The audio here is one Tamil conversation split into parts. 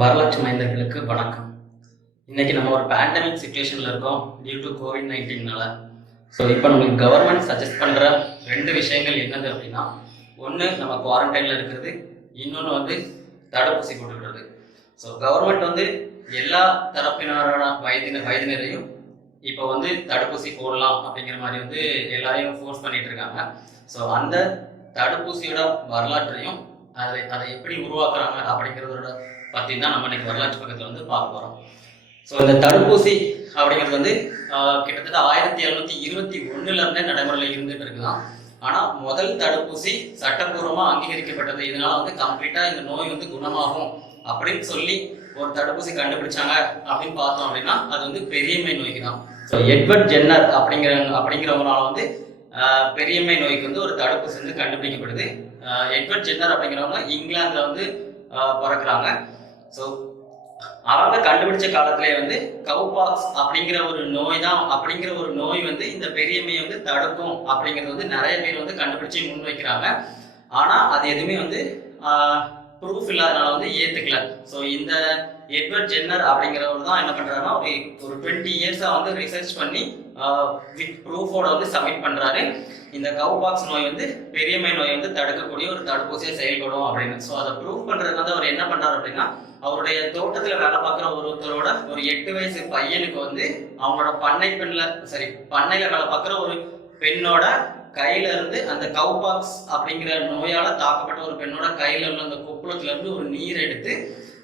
வரலாற்று மைந்தர்களுக்கு வணக்கம். இன்னைக்கு நம்ம ஒரு பேண்டமிக் சுச்சுவேஷன்ல இருக்கோம் டியூ டு கோவிட்-19னால. ஸோ இப்போ நம்மளுக்கு கவர்மெண்ட் சஜஸ்ட் பண்ற 2 விஷயங்கள் என்னது அப்படின்னா, ஒன்று நம்ம குவாரண்டைன்ல இருக்கிறது, இன்னொன்று வந்து தடுப்பூசி போட்டுக்கிறது. ஸோ கவர்மெண்ட் வந்து எல்லா தரப்பினரான வயதினரையும் இப்போ வந்து தடுப்பூசி போடலாம் அப்படிங்கிற மாதிரி வந்து எல்லாரையும் ஃபோர்ஸ் பண்ணிட்டு இருக்காங்க. ஸோ அந்த தடுப்பூசியோட வரலாற்றையும் அதை எப்படி உருவாக்குறாங்க அப்படிங்கிறதோட பற்றி தான் நம்ம இன்னைக்கு வரலாற்று பக்கத்தில் வந்து பார்க்க போகிறோம். ஸோ இந்த தடுப்பூசி அப்படிங்கிறது வந்து கிட்டத்தட்ட 1721 நடைமுறையில் இருந்துட்டு இருக்குதான். ஆனால் முதல் தடுப்பூசி சட்டப்பூர்வமாக அங்கீகரிக்கப்பட்டது. இதனால வந்து கம்ப்ளீட்டாக இந்த நோய் வந்து குணமாகும் அப்படின்னு சொல்லி ஒரு தடுப்பூசி கண்டுபிடிச்சாங்க அப்படின்னு பார்த்தோம் அப்படின்னா அது வந்து பெரியம்மை நோய்க்கு தான். ஸோ எட்வர்ட் ஜென்னர் அப்படிங்கிறவங்களால வந்து பெரியம்மை நோய்க்கு வந்து ஒரு தடுப்பூசி வந்து கண்டுபிடிக்கப்படுது. எட்வர்ட் ஜென்னர் அப்படிங்கிறவங்க இங்கிலாந்துல வந்து பிறக்கிறாங்க. ஸோ அவங்க கண்டுபிடிச்ச காலத்திலே வந்து கவுபாக்ஸ் அப்படிங்கிற ஒரு நோய் வந்து இந்த பெரியம்மையை வந்து தடுக்கும் அப்படிங்கிறது வந்து நிறைய பேர் வந்து கண்டுபிடிச்சு முன் வைக்கிறாங்க. ஆனா அது எதுவுமே வந்து ப்ரூஃப் இல்லாதனால வந்து ஏத்துக்கல. ஸோ இந்த எட்வர்ட் ஜென்னர் அப்படிங்கிறவர் தான் என்ன பண்றாருன்னா ஒரு 20 இயர்ஸா வந்து ரிசர்ச் பண்ணி வித் ப்ரூஃபோட வந்து சப்மிட் பண்றாரு. இந்த கவுபாக்ஸ் நோய் வந்து பெரியம்மை நோய் வந்து தடுக்கக்கூடிய ஒரு தடுப்பூசியை செயல்படும் அப்படின்னு. ஸோ அதை ப்ரூவ் பண்றதுக்கு வந்து அவர் என்ன பண்றாரு அப்படின்னா, அவருடைய தோட்டத்துல வேலை பார்க்குற ஒருத்தரோட ஒரு 8 வயசு பையனுக்கு வந்து அவங்களோட பண்ணையில வேலை பார்க்குற ஒரு பெண்ணோட கையில இருந்து அந்த கவுபாக்ஸ் அப்படிங்கிற நோயால தாக்கப்பட்ட ஒரு பெண்ணோட கையில உள்ள அந்த கொப்புளத்துல இருந்து ஒரு நீர் எடுத்து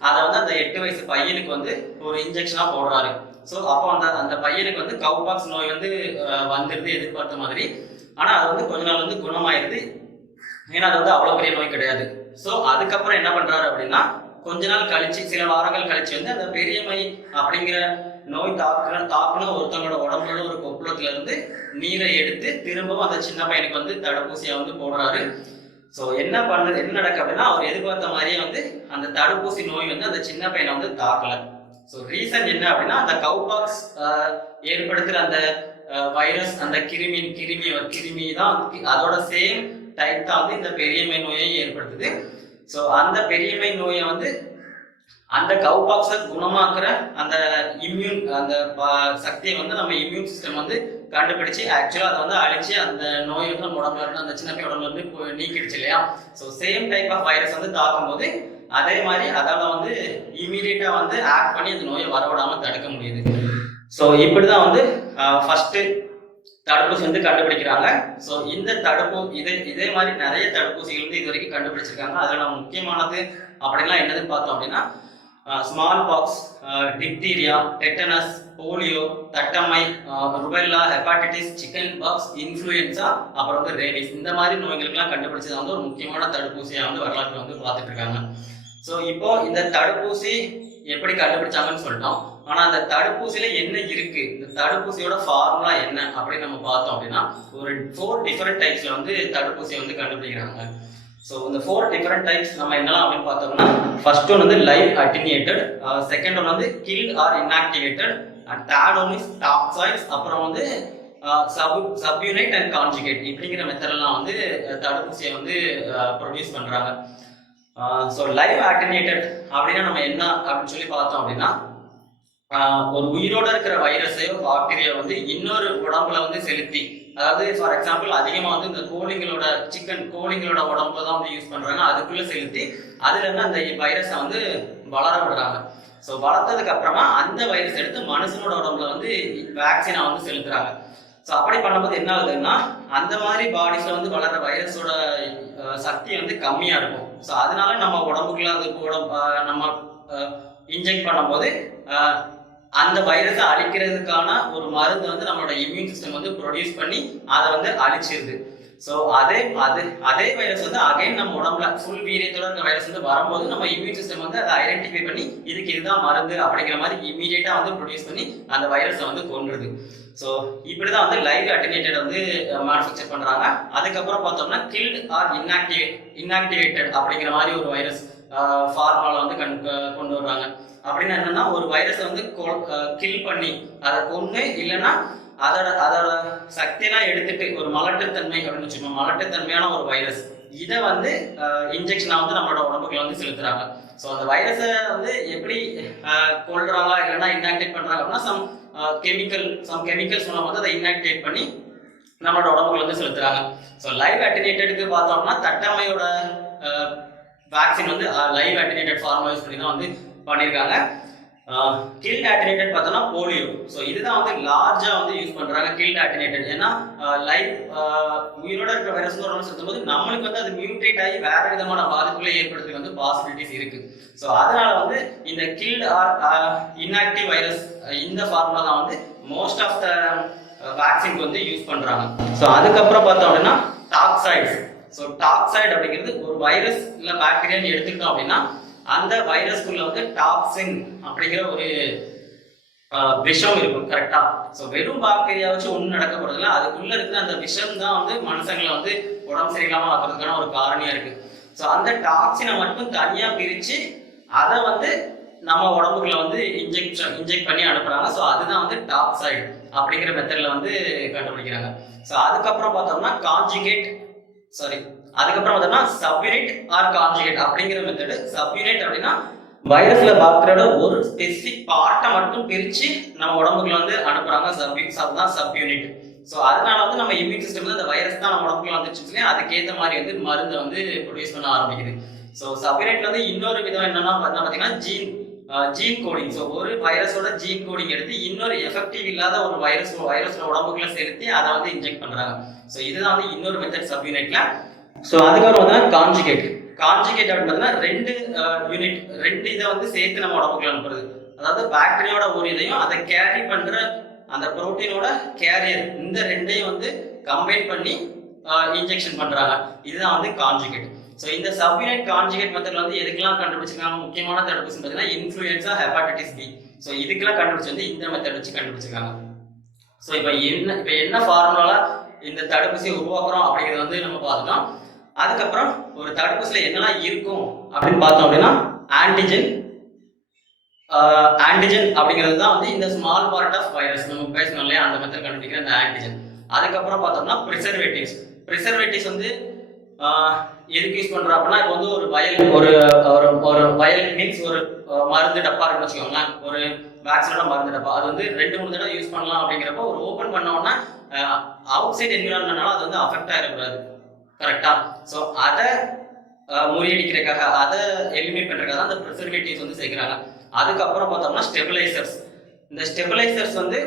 அதை வந்து அந்த 8 வயசு பையனுக்கு வந்து ஒரு இன்ஜெக்ஷனா போடுறாரு. ஸோ அப்போ அந்த பையனுக்கு வந்து கவுபாக்ஸ் நோய் வந்து வந்துருது எதிர்பார்த்த மாதிரி. ஆனா அது வந்து கொஞ்ச நாள் வந்து குணமாயிருது. ஏன்னா அது வந்து அவ்வளவு பெரிய நோய் கிடையாது. ஸோ அதுக்கப்புறம் என்ன பண்றாரு அப்படின்னா, கொஞ்ச நாள் கழிச்சு சில வாரங்கள் கழிச்சு வந்து அந்த பெரியம்மை அப்படிங்கிற நோய் தாக்குன ஒருத்தவங்களோட உடம்புல ஒரு கொப்புளத்துல இருந்து நீரை எடுத்து திரும்பவும் அந்த சின்ன பையனுக்கு வந்து தடுப்பூசியை வந்து போடுறாரு. ஸோ என்ன நடக்கு அப்படின்னா, அவர் எதிர்பார்த்த மாதிரியே வந்து அந்த தடுப்பூசி நோய் வந்து அந்த சின்ன பையனை வந்து தாக்கல. ஸோ ரீசன் என்ன அப்படின்னா, அந்த கவுபாக்ஸ் ஏற்படுத்துற அந்த வைரஸ், அந்த கிருமி தான் அதோட சேம் டைப் தான் வந்து இந்த பெரியம்மை நோயை ஏற்படுத்துது. ஸோ அந்த பெரியம்மை நோயை வந்து அந்த கவுபாக்ஸை குணமாக்குற அந்த அந்த சக்தியை வந்து நம்ம இம்யூன் சிஸ்டம் வந்து கண்டுபிடிச்சு ஆக்சுவலா அதை வந்து அழிச்சு அந்த நோய் வந்து நம்ம உடம்புல இருந்து அந்த சின்ன பையன் உடம்புல இருந்து நீக்கிடுச்சு இல்லையா. So same type of virus வந்து தாக்கும் போது அதே மாதிரி அதால வந்து இமீடியட்டா வந்து ஆக்ட் பண்ணி அந்த நோயை வரவிடாம தடுக்க முடியுது. ஸோ இப்படிதான் வந்து ஃபர்ஸ்ட் தடுப்பூசி வந்து கண்டுபிடிக்கிறாங்க. ஸோ இந்த இதே மாதிரி நிறைய தடுப்பூசிகள் வந்து இது வரைக்கும் கண்டுபிடிச்சிருக்காங்க. அதில் நம்ம முக்கியமானது அப்படின்லாம் என்னதுன்னு பார்த்தோம் அப்படின்னா, small pox, diphtheria, tetanus, polio, தட்டம்மை, rubella, hepatitis, chicken pox, influenza, அப்புறம் வந்து ரேபிஸ், இந்த மாதிரி நோய்களுக்கெல்லாம் கண்டுபிடிச்சது வந்து ஒரு முக்கியமான தடுப்பூசியை வந்து வரலாற்றில் வந்து பார்த்துட்டு இருக்காங்க. ஸோ இப்போ இந்த தடுப்பூசி எப்படி கண்டுபிடிச்சாங்கன்னு சொல்லிட்டோம். ஆனா அந்த தடுப்பூசியில என்ன இருக்கு, இந்த தடுப்பூசியோட ஃபார்முலா என்ன அப்படின்னு நம்ம பார்த்தோம் அப்படின்னா, ஒரு 4 டிஃபரெண்ட் டைப்ஸ்ல வந்து தடுப்பூசியை வந்து கண்டுபிடிக்கிறாங்க. ஸோ இந்த 4 டிஃபரெண்ட் டைப்ஸ் நம்ம என்னலாம் அப்படின்னு பார்த்தோம்னா, ஃபர்ஸ்ட் ஒன் வந்து லைவ் அட்டினியேட்டட், செகண்ட் ஒன் வந்து killed or inactivated, and third one is toxoids, அப்புறம் வந்து சப்யூனைட் அண்ட் கான்ஜுகேட் இப்படிங்கிற மெத்தட்லாம் வந்து தடுப்பூசியை வந்து ப்ரொடியூஸ் பண்றாங்க. ஸோ லைவ் அட்டினியேட்டட் அப்படின்னா நம்ம என்ன அப்படின்னு சொல்லி பார்த்தோம் அப்படின்னா, ஒரு உயிரோட இருக்கிற வைரஸையோ பாக்டீரியா வந்து இன்னொரு உடம்புல வந்து செலுத்தி, அதாவது ஃபார் எக்ஸாம்பிள் அதிகமாக வந்து இந்த கோழிங்களோட உடம்புல தான் வந்து யூஸ் பண்றாங்க, அதுக்குள்ள செலுத்தி அதுல இருந்து அந்த வைரஸை வந்து வளர விடுறாங்க. ஸோ வளர்த்ததுக்கு அப்புறமா அந்த வைரஸ் எடுத்து மனுஷனோட உடம்புல வந்து வேக்சினை வந்து செலுத்துறாங்க. ஸோ அப்படி பண்ணும்போது என்ன ஆகுதுன்னா, அந்த மாதிரி பாடிஸ்ல வந்து வளர்ற வைரஸோட சக்தி வந்து கம்மியா இருக்கும். ஸோ அதனால நம்ம உடம்புக்குள்ள அது நம்ம இன்ஜெக்ட் பண்ணும்போது அந்த வைரஸை அழிக்கிறதுக்கான ஒரு மருந்து வந்து நம்மளோட இம்யூன் சிஸ்டம் வந்து ப்ரொடியூஸ் பண்ணி அதை வந்து அழிச்சிருது. ஸோ அதே வைரஸ் வந்து அகைன் நம்ம உடம்புல ஃபுல் வீரியத்தோட இருக்க வைரஸ் வந்து வரும்போது நம்ம இம்யூன் சிஸ்டம் வந்து அதை ஐடென்டிஃபை பண்ணி இதுதான் மருந்து அப்படிங்கிற மாதிரி இமீடியட்டா வந்து ப்ரொடியூஸ் பண்ணி அந்த வைரஸை வந்து கொன்றுது. ஸோ இப்படிதான் வந்து லைவ் அட்டினேட்டட் வந்து மேனுஃபேக்சர் பண்றாங்க. அதுக்கப்புறம் பார்த்தோம்னா கில்ட் ஆர் இன்ஆக்டிவேட்டட் அப்படிங்கிற மாதிரி ஒரு வைரஸ் ஃபார்முலா வந்து கொண்டு வர்றாங்க. அப்படின்னா என்னன்னா, ஒரு வைரஸை வந்து கில் பண்ணி அதை கொன்று, இல்லைன்னா அதோட சக்தியெல்லாம் எடுத்துட்டு ஒரு மலட்டுத்தன்மை அப்படின்னு வச்சுக்கோங்க, மலட்டுத்தன்மையான ஒரு வைரஸ் இதை வந்து இன்ஜெக்ஷனா வந்து நம்மளோட உடம்புக்குள்ள வந்து செலுத்துறாங்க. ஸோ அந்த வைரஸை வந்து எப்படி கொள்றாங்க இல்லைன்னா இன்ஆக்டிவேட் பண்றாங்க அப்படின்னா கெமிக்கல்ஸ் மூலம் வந்து அதை இன்ஆக்டிவேட் பண்ணி நம்மளோட உடம்புக்குள்ள வந்து செலுத்துறாங்க. ஸோ லைவ் அட்டினேட்டடுக்கு பார்த்தோம்னா தட்டம்மையோட வேக்சின் வந்து லைவ் அட்டினேட்டட் ஃபார்முலா யூஸ் பண்ணி தான் வந்து பண்ணியிருக்காங்க. கில்ட் அட்டினேட்டட் பார்த்தோம்னா போலியோ. ஸோ இதுதான் வந்து லார்ஜா வந்து யூஸ் பண்றாங்க கில்ட் அட்டினேட்டட். ஏன்னா லைவ் உயிரோட இருக்கிற வைரஸ் செலுத்தும் போது நம்மளுக்கு வந்து அது மியூட்டேட் ஆகி வேற விதமான பாதிப்புகளை ஏற்படுறதுக்கு வந்து பாசிபிலிட்டிஸ் இருக்கு. ஸோ அதனால வந்து இந்த கில்ட் ஆர் இன்ஆக்டிவ் வைரஸ் இந்த ஃபார்முலா தான் வந்து மோஸ்ட் ஆஃப் த வேக்சின்க்கு வந்து யூஸ் பண்றாங்க. ஸோ அதுக்கப்புறம் பார்த்தோம் அப்படின்னா டாக்சைட்ஸ். ஸோ டாக்சைடு அப்படிங்கிறது ஒரு வைரஸ் இல்லை பாக்டீரியான்னு எடுத்துக்கிட்டோம் அப்படின்னா அந்த வைரஸ்குள்ள வந்து டாக்ஸின் அப்படிங்கிற ஒரு விஷம் இருக்கும். கரெக்டா? ஸோ வெறும் பாக்டீரியா வச்சு ஒன்றும் நடக்க போறதில்ல. அதுக்குள்ள இருக்கிற அந்த விஷம் தான் வந்து மனுஷங்களை வந்து உடம்பு சரியில்லாம ஆக்குறதுக்கான ஒரு காரணியா இருக்கு. ஸோ அந்த டாக்ஸினை மட்டும் தனியா பிரிச்சு அதை வந்து நம்ம உடம்புக்குள்ள வந்து இன்ஜெக்ட் பண்ணி அனுப்புறாங்க. ஸோ அதுதான் வந்து டாக்சைடு அப்படிங்கிற மெத்தட்ல வந்து கண்டுபிடிக்கிறாங்க. ஸோ அதுக்கப்புறம் பார்த்தோம்னா அதுக்கப்புறம் பார்த்தோம்னா சப்யூனிட் ஆர் கான்ஜுகேட் அப்படிங்கிற மெத்தடு. சப்யூனிட் அப்படின்னா வைரஸ்ல பாக்டீரியோட ஒரு ஸ்பெசிபிக் பார்ட்டை மட்டும் பிரிச்சு நம்ம உடம்புக்குள்ள வந்து அனுப்புறாங்க. சப்யூனிட். ஸோ அதனால வந்து நம்ம இம்யூன் சிஸ்டம் அந்த வைரஸ் தான் நம்ம உடம்புக்குள்ள வந்துச்சுன்னா அதுக்கேற்ற மாதிரி வந்து மருந்தை வந்து ப்ரொடியூஸ் பண்ண ஆரம்பிக்குது. ஸோ சப்யூனிட்ல வந்து இன்னொரு விதம் என்னன்னா பார்த்தீங்கன்னா ஜீன் கோடிங். ஸோ ஒரு வைரஸோட ஜீன் கோடிங் எடுத்து இன்னொரு எஃபெக்டிவ் இல்லாத ஒரு வைரஸோட உடம்புக்குள்ள செலுத்தி அதை வந்து இன்ஜெக்ட் பண்றாங்க. ஸோ இதுதான் வந்து இன்னொரு மெத்தட் சப்யூனிட்ல. ஸோ அதுக்கப்புறம் வந்து கான்ஜுகேட் அப்படின்னு பார்த்தீங்கன்னா ரெண்டு இதை வந்து சேர்த்து நம்ம உடம்புக்குள்ள அனுப்புறது. அதாவது பாக்டீரியாவோட ஒரு இதையும் அதை கேரி பண்ற அந்த புரோட்டீனோட கேரியர் இந்த ரெண்டையும் வந்து கம்பைன் பண்ணி இன்ஜெக்ஷன் பண்றாங்க. இதுதான் வந்து கான்ஜுகேட். ஸோ இந்த சப்யூனிட் கான்ஜுகேட் மெத்தட்ல வந்து எதுக்கெல்லாம் கண்டுபிடிச்சிருக்காங்க? முக்கியமான தடுப்பூசி பார்த்தீங்கன்னா இன்ஃப்ளூயன்ஸா, ஹெப்பாடைட்டிஸ் பி. ஸோ இதுக்கெல்லாம் கண்டுபிடிச்சு வந்து இந்த மெத்தட் வச்சு கண்டுபிடிச்சிருக்காங்க. ஸோ இப்போ என்ன ஃபார்முலால இந்த தடுப்பூசியை உருவாக்குறோம் அப்படிங்கிறது வந்து நம்ம பார்த்துட்டோம். அதுக்கப்புறம் ஒரு தடுப்பூசியில என்னெல்லாம் இருக்கும் அப்படின்னு பார்த்தோம் அப்படின்னா ஆன்டிஜென் அப்படிங்கிறது தான் வந்து இந்த ஸ்மால் பார்ட் ஆஃப் வைரஸ் நம்ம பேசணும் இல்லையா, அந்த மெத்தட் கண்டுபிடிக்கிற அந்த ஆன்டிஜென். அதுக்கப்புறம் பார்த்தோம்னா ப்ரிசர்வேட்டிவ்ஸ் வந்து எதுக்கு யூஸ் பண்றோம் அப்படின்னா இப்போ வந்து ஒரு வயல் மீன்ஸ் ஒரு மருந்து டப்பா இருக்குன்னு வச்சுக்கோங்களேன், ஒரு வேக்சினோட மருந்து டப்பா. அது வந்து 2-3 தடவை யூஸ் பண்ணலாம். அப்படிங்கிறப்ப ஒரு ஓப்பன் பண்ணோம்னா அவுட் சைட் என்விரான்மெண்ட்னால அது வந்து அஃபெக்ட் ஆகிடக்கூடாது. கரெக்டா? ஸோ அதை முறியடிக்கிறதுக்காக, அதை எலிமினேட் பண்றதுக்காக அந்த ப்ரிசர்வேட்டிவ்ஸ் வந்து சேர்க்கிறாங்க. அதுக்கப்புறம் பார்த்தோம்னா ஸ்டெபிலைசர்ஸ். இந்த ஸ்டெபிலைசர்ஸ் வந்து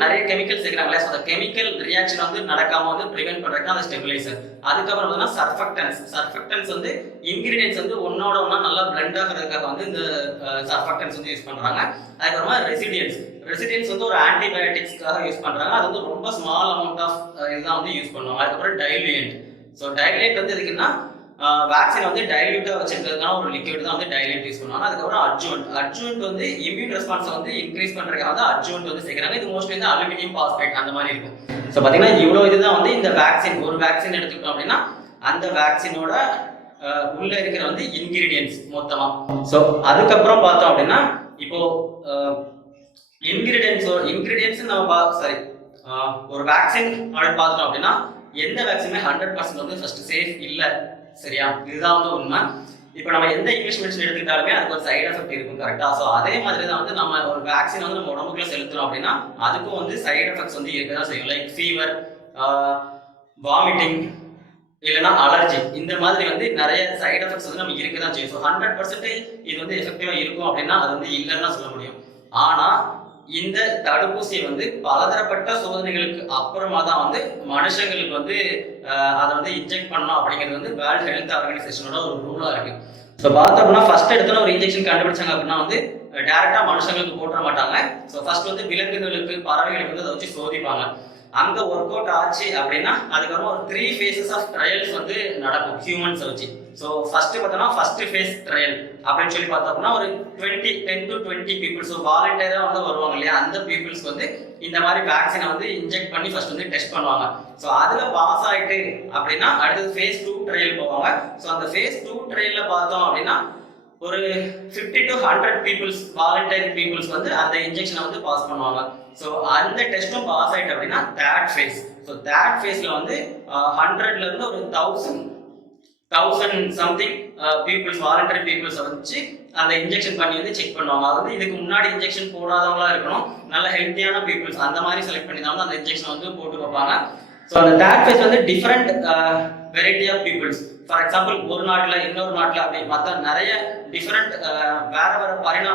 நிறைய கெமிக்கல் சேர்க்கிறாங்களே, ஸோ அந்த கெமிக்கல் ரியாக்ஷன் வந்து நடக்காம வந்து ப்ரிவென்ட் பண்றதுக்கு அந்த ஸ்டெபிலைசர். அதுக்கப்புறம் பார்த்தீங்கன்னா சர்ஃபெக்டன்ஸ் வந்து இன்கிரீடியன்ஸ் வந்து ஒன்னோட ஒன்னா நல்லா பிளெண்ட் ஆகிறதுக்காக வந்து இந்த சர்ஃபெக்டன்ஸ் வந்து யூஸ் பண்றாங்க. அதுக்கப்புறமா ரெசிடியன்ஸ் வந்து ஒரு ஆன்டிபயோட்டிக்ஸ்க்காக யூஸ் பண்றாங்க. அது வந்து ரொம்ப ஸ்மால் அமௌண்ட் ஆஃப் இதுதான் வந்து யூஸ் பண்ணுவாங்க. அதுக்கப்புறம் டைல்யூயன்ட். ஸோ டைல்யூட் வந்து எதுக்குன்னா வேக்சின் வந்து டைல்யூட்டா வச்சிருக்கிறதுனால ஒரு லிக்விட் தான் வந்து டைல்யூட் யூஸ் பண்ணுவாங்க. அதுக்கப்புறம் அட்ஜுவன்ட் வந்து இம்யூன் ரெஸ்பான்ஸ் வந்து இன்க்ரீஸ் பண்றதுக்காக வந்து அட்ஜுவன்ட் வந்து சேர்க்கிறாங்க. இது மோஸ்ட்லி வந்து அலுமினியம் பாஸ்பேட் அந்த மாதிரி இருக்கும். ஸோ பாத்தீங்கன்னா இவ்வளவு இதுதான் வந்து இந்த ஒரு வேக்சின் எடுத்துக்கிட்டோம் அப்படின்னா அந்த வேக்சினோட உள்ள இருக்கிற வந்து இன்கிரீடியன்ஸ் மொத்தமா. ஸோ அதுக்கப்புறம் பார்த்தோம் அப்படின்னா இப்போ இன்கிரீடியன்ஸ் நம்ம ஒரு வேக்சின் அப்படின்னு பார்த்தோம் அப்படின்னா எந்த வேக்சினுமே 100% வந்து ஃபர்ஸ்ட் சேஃப் இல்லை. சரியா? இதுதான் வந்து உண்மை. இப்போ நம்ம எந்த இங்கிலீஷ் மெடிசன் எடுத்துக்கிட்டாலுமே அதுக்கு ஒரு சைடு எஃபெக்ட் இருக்கும். கரெக்டா? ஸோ அதே மாதிரி தான் வந்து நம்ம ஒரு வேக்சின் வந்து நம்ம உடம்புக்குள்ள செலுத்துறோம் அப்படின்னா அதுக்கும் வந்து சைடு எஃபெக்ட்ஸ் வந்து இருக்கதான் செய்யும். லைக் ஃபீவர், வாமிட்டிங், இல்லைன்னா அலர்ஜி, இந்த மாதிரி வந்து நிறைய சைடு எஃபெக்ட்ஸ் வந்து நம்ம இருக்கதான் செய்யும். ஸோ 100% இது வந்து எஃபெக்டிவா இருக்கும் அப்படின்னா அது வந்து இல்லைன்னு சொல்ல முடியும். ஆனா இந்த தடுப்பூசியை வந்து பலதரப்பட்ட சோதனைகளுக்கு அப்புறமா தான் வந்து மனுஷங்களுக்கு வந்து அதை வந்து இன்ஜெக்ட் பண்ணணும் அப்படிங்கிறது வந்து வேர்ல்ட் ஹெல்த் ஆர்கனைசேஷனோட ஒரு ரூலா இருக்கு. ஸோ பார்த்தோம்னா ஃபர்ஸ்ட் எடுத்தோன்னா ஒரு இன்ஜெக்ஷன் கண்டுபிடிச்சாங்க அப்படின்னா வந்து டைரக்டா மனுஷங்களுக்கு போட்டுற மாட்டாங்க. ஸோ ஃபர்ஸ்ட் வந்து விலங்குகளுக்கு, பறவைகளுக்கு வந்து அதை வச்சு சோதிப்பாங்க. அங்க ஒர்க் அவுட் ஆச்சு அப்படின்னா அதுக்கப்புறம் ஒரு 3 phases ஆஃப் ட்ரையல்ஸ் வந்து நடக்கும் ஹியூமன்ஸ் வச்சு. ஸோ ஃபர்ஸ்ட் பார்த்தோம்னா ஃபர்ஸ்ட் ஃபேஸ் ட்ரையல் அப்படின்னு சொல்லி பார்த்தோம்னா ஒரு 10 to 20 people, ஸோ வாலண்டியரா வந்து வருவாங்க இல்லையா, அந்த பீப்புள்ஸ்க்கு வந்து இந்த மாதிரி வேக்சினை வந்து இன்ஜெக்ட் பண்ணி ஃபர்ஸ்ட் வந்து டெஸ்ட் பண்ணுவாங்க. ஸோ அதுல பாஸ் ஆயிட்டு அப்படின்னா அடுத்தது phase 2 ட்ரையல் போவாங்க. ஸோ அந்த phase 2 ட்ரையல்ல பார்த்தோம் அப்படின்னா ஒரு 50 to 100 பீப்புள்ஸ் வாலண்டரி பீப்புள்ஸ் வந்து அந்த இன்ஜெக்ஷனை வந்து பாஸ் பண்ணுவாங்க. ஸோ அந்த டெஸ்ட்டும் பாஸ் ஆயிட்டு அப்படின்னா தேர்ட் ஃபேஸ். ஸோ தேர்ட் ஃபேஸ்ல வந்து 100ல இருந்து ஒரு 1000 சம்திங் பீப்புள்ஸ் வாலண்டரி பீப்புள்ஸை வச்சு அந்த இன்ஜெக்ஷன் பண்ணி வந்து செக் பண்ணுவாங்க. அது வந்து இதுக்கு முன்னாடி இன்ஜெக்ஷன் போடாதவங்களா இருக்கணும், நல்ல ஹெல்த்தியான பீப்புள்ஸ் அந்த மாதிரி செலக்ட் பண்ணி தான் அந்த இன்ஜெக்ஷன் வந்து போட்டு வைப்பாங்க. ஸோ அந்த தேர்ட் ஃபேஸ் வந்து different variety of peoples. For example ஒரு நாட்டில் இன்னொரு நாட்டில் அப்படி மற்ற நிறைய டிஃப்ரெண்ட் வேற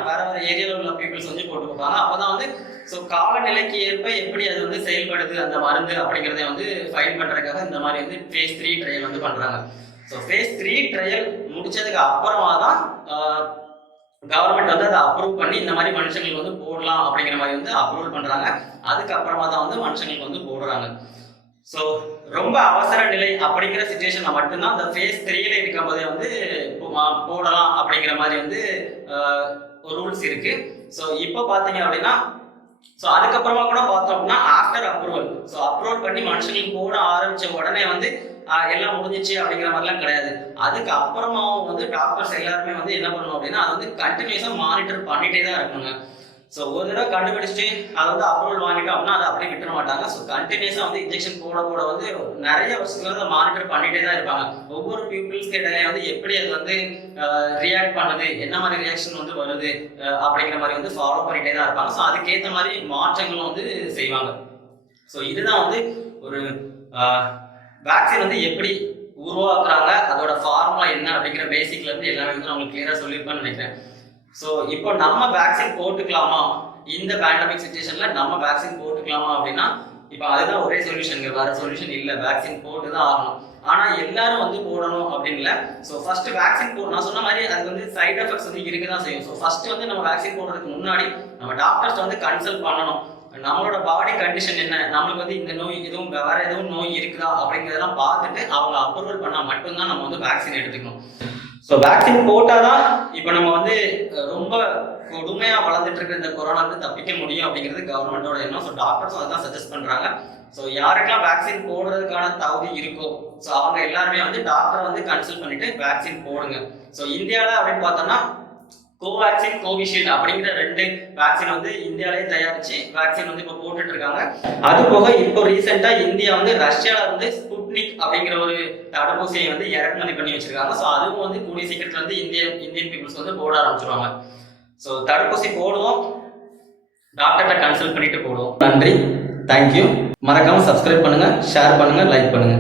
வேற ஏரியாவில் உள்ள பீப்புள்ஸ் வந்து போட்டு வைப்பாங்க. அப்போதான் வந்து ஸோ காலநிலைக்கு ஏற்ப எப்படி அது வந்து செயல்படுது அந்த மருந்து அப்படிங்கிறத வந்து ஃபைல் பண்ணுறதுக்காக இந்த மாதிரி வந்து ஃபேஸ் 3 ட்ரையல் வந்து பண்ணுறாங்க. ஸோ ஃபேஸ் 3 ட்ரையல் முடிச்சதுக்கு அப்புறமா தான் கவர்மெண்ட் வந்து அதை அப்ரூவ் பண்ணி இந்த மாதிரி மனுஷங்களுக்கு வந்து போடலாம் அப்படிங்கிற மாதிரி வந்து அப்ரூவல் பண்ணுறாங்க. அதுக்கப்புறமா தான் வந்து மனுஷங்களுக்கு வந்து போடுறாங்க. ஸோ ரொம்ப அவசர நிலை அப்படிங்கிற சுச்சுவேஷன்ல மட்டும்தான் அந்த ஃபேஸ் 3ல இருக்கும் போதே வந்து போடலாம் அப்படிங்கிற மாதிரி வந்து ரூல்ஸ் இருக்கு. ஸோ இப்போ பார்த்தீங்க அப்படின்னா ஸோ அதுக்கப்புறமா கூட பார்த்தோம் அப்படின்னா ஆஃப்டர் அப்ரூவல், ஸோ அப்ரூவல் பண்ணி மனுஷங்களுக்கு போட ஆரம்பிச்ச உடனே வந்து எல்லாம் முடிஞ்சிச்சு அப்படிங்கிற மாதிரிலாம் கிடையாது. அதுக்கு அப்புறமாவும் வந்து டாக்டர்ஸ் எல்லாருமே வந்து என்ன பண்ணணும் அப்படின்னா அதை வந்து கண்டினியூஸா மானிட்டர் பண்ணிட்டே தான் இருக்கணுங்க. ஸோ ஒரு தடவை கண்டுபிடிச்சிட்டு அதை வந்து அப்ரூவல் வாங்கிட்டோம் அப்படின்னா அதை அப்படியே விட்டுற மாட்டாங்க. ஸோ கண்டினியூஸா வந்து இன்ஜெக்ஷன் போட வந்து நிறைய வருஷத்துக்கு வந்து மானிட்டர் பண்ணிட்டே தான் இருப்பாங்க. ஒவ்வொரு பீப்புள்ஸ்க்கு இடையில வந்து எப்படி அது வந்து ரியாக்ட் பண்ணுது, என்ன மாதிரி ரியாக்ஷன் வந்து வருது அப்படிங்கிற மாதிரி வந்து ஃபாலோ பண்ணிட்டே தான் இருப்பாங்க. ஸோ அதுக்கேற்ற மாதிரி மாற்றங்களும் வந்து செய்வாங்க. ஸோ இதுதான் வந்து ஒரு வேக்சின் வந்து எப்படி உருவாக்குறாங்க, அதோட ஃபார்முலா என்ன அப்படிங்கிற பேசிக்ல இருந்து எல்லாமே வந்து நான் உங்களுக்கு கிளியரா சொல்லியிருப்பேன்னு நினைக்கிறேன். ஸோ இப்போ நம்ம வேக்சின் போட்டுக்கலாமா, இந்த பேண்டமிக் சிச்சுவேஷன்ல நம்ம வேக்சின் போட்டுக்கலாமா அப்படின்னா இப்போ அதுதான் ஒரே சொல்யூஷன், வேற சொல்யூஷன் இல்லை, வேக்சின் போட்டு தான் ஆகணும். ஆனா எல்லாரும் வந்து போடணும் அப்படின்னு இல்லை. ஸோ ஃபர்ஸ்ட் வேக்சின் நான் சொன்ன மாதிரி அது வந்து சைட் எஃபெக்ட்ஸ் வந்து இருக்குதான் செய்யும். ஸோ ஃபர்ஸ்ட் வந்து நம்ம வேக்சின் போடுறதுக்கு முன்னாடி நம்ம டாக்டர்ஸ் வந்து கன்சல்ட் பண்ணணும். நம்மளோட பாடி கண்டிஷன் என்ன, நம்மளுக்கு வந்து இந்த நோய் எதுவும் வேற எதுவும் நோய் இருக்குதா அப்படிங்கிறதெல்லாம் பார்த்துட்டு அவங்க அப்ரூவல் பண்ணா மட்டும்தான் நம்ம வந்து வேக்சின் எடுத்துக்கணும். ஸோ வேக்சின் போட்டாதான் இப்போ நம்ம வந்து ரொம்ப கொடுமையா வளர்ந்துட்டு இருக்கிற இந்த கொரோனா வந்து தப்பிக்க முடியும் அப்படிங்கிறது கவர்மெண்டோட எண்ணம். ஸோ டாக்டர்ஸும் அதான் சஜஸ்ட் பண்றாங்க. ஸோ யாருக்கெல்லாம் வேக்சின் போடுறதுக்கான தகுதி இருக்கோ ஸோ அவங்க எல்லாருமே வந்து டாக்டர் வந்து கன்சல்ட் பண்ணிட்டு வேக்சின் போடுங்க. ஸோ இந்தியாவில் அப்படின்னு பார்த்தோம்னா கோவேக்சின், கோவிஷீல்டு அப்படிங்கிற 2 வேக்சின் வந்து இந்தியாவிலேயே தயாரிச்சு வேக்சின் வந்து இப்போ போட்டுட்டு இருக்காங்க. அது போக இப்போ ரீசெண்டா இந்தியா வந்து ரஷ்யால வந்து ஸ்புட்னிக் அப்படிங்கிற ஒரு தடுப்பூசியை வந்து இறக்குமதி பண்ணி வச்சிருக்காங்க. ஸோ அதுவும் வந்து கூடிய சீக்கிரத்துல வந்து இந்தியன் பீப்புள்ஸ் வந்து போட ஆரம்பிச்சிருவாங்க. ஸோ தடுப்பூசி போடுவோம், டாக்டர்கிட்ட கன்சல்ட் பண்ணிட்டு போடுவோம். நன்றி, தேங்க்யூ. மறக்காம சப்ஸ்கிரைப் பண்ணுங்க, ஷேர் பண்ணுங்க, லைக் பண்ணுங்க.